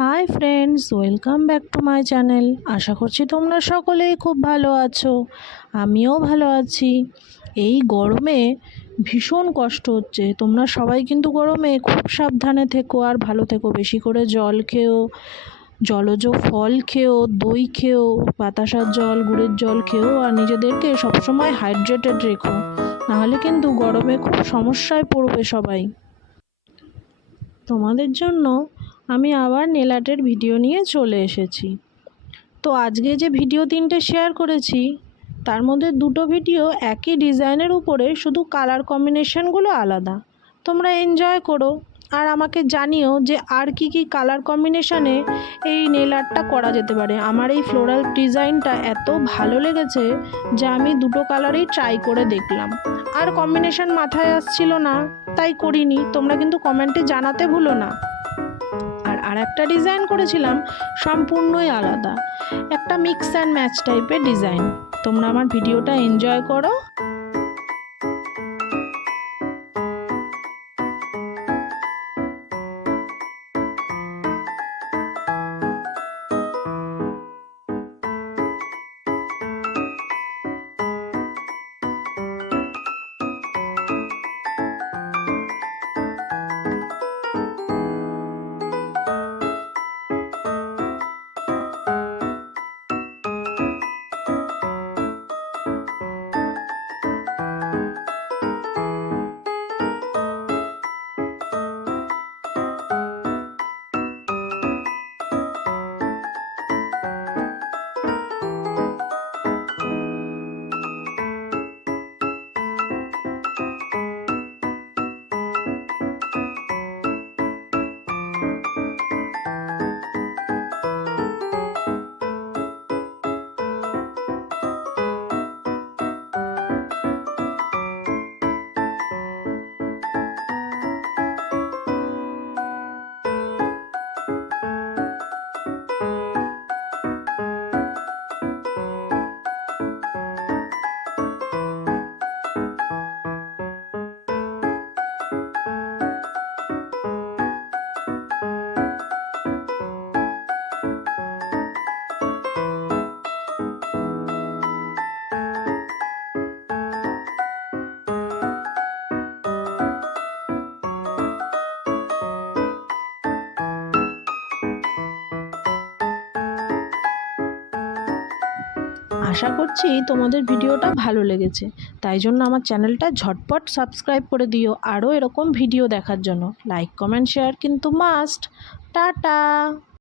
High friends, welcome back to my channel. আশা করছি তোমরা সকলেই খুব ভালো আছো। আমিও ভালো আছি। এই গরমে ভীষণ কষ্ট হচ্ছে। তোমরা সবাই কিন্তু গরমে খুব সাবধানে থেকো আর ভালো থেকো। বেশি করে জল খেও, জলজ ফল খেও, দই খেও, বাতাসার জল, গুড়ের জল খেও আর নিজেদেরকে সবসময় হাইড্রেটেড রেখো। নাহলে কিন্তু গরমে খুব সমস্যায় পড়বে সবাই। তোমাদের জন্য আমি আবার নেল আর্টের ভিডিও নিয়ে চলে এসেছি। তো আজকে যে ভিডিও 3টে শেয়ার করেছি তার মধ্যে 2টো ভিডিও একই ডিজাইনের উপরে, শুধু কালার কম্বিনেশনগুলো আলাদা। তোমরা এনজয় করো আর আমাকে জানিও যে আর কি কালার কম্বিনেশনে এই নেল আর্টটা করা যেতে পারে। আমার এই ফ্লোরাল ডিজাইনটা এত ভালো লেগেছে যে আমি 2টো কালারেই ট্রাই করে দেখলাম। আর কম্বিনেশন মাথায় আসছিল না তাই করিনি। তোমরা কিন্তু কমেন্টে জানাতে ভুলো না। আর একটা ডিজাইন করেছিলাম সম্পূর্ণই আলাদা, একটা মিক্স অ্যান্ড ম্যাচ টাইপের ডিজাইন। তোমরা আমার ভিডিওটা এনজয় করো। আশা করছি তোমাদের ভিডিওটা ভালো লেগেছে, তাই জন্য আমার চ্যানেলটা ঝটপট সাবস্ক্রাইব করে দিও। আরও এরকম ভিডিও দেখার জন্য লাইক, কমেন্ট, শেয়ার কিন্তু মাস্ট। টাটা।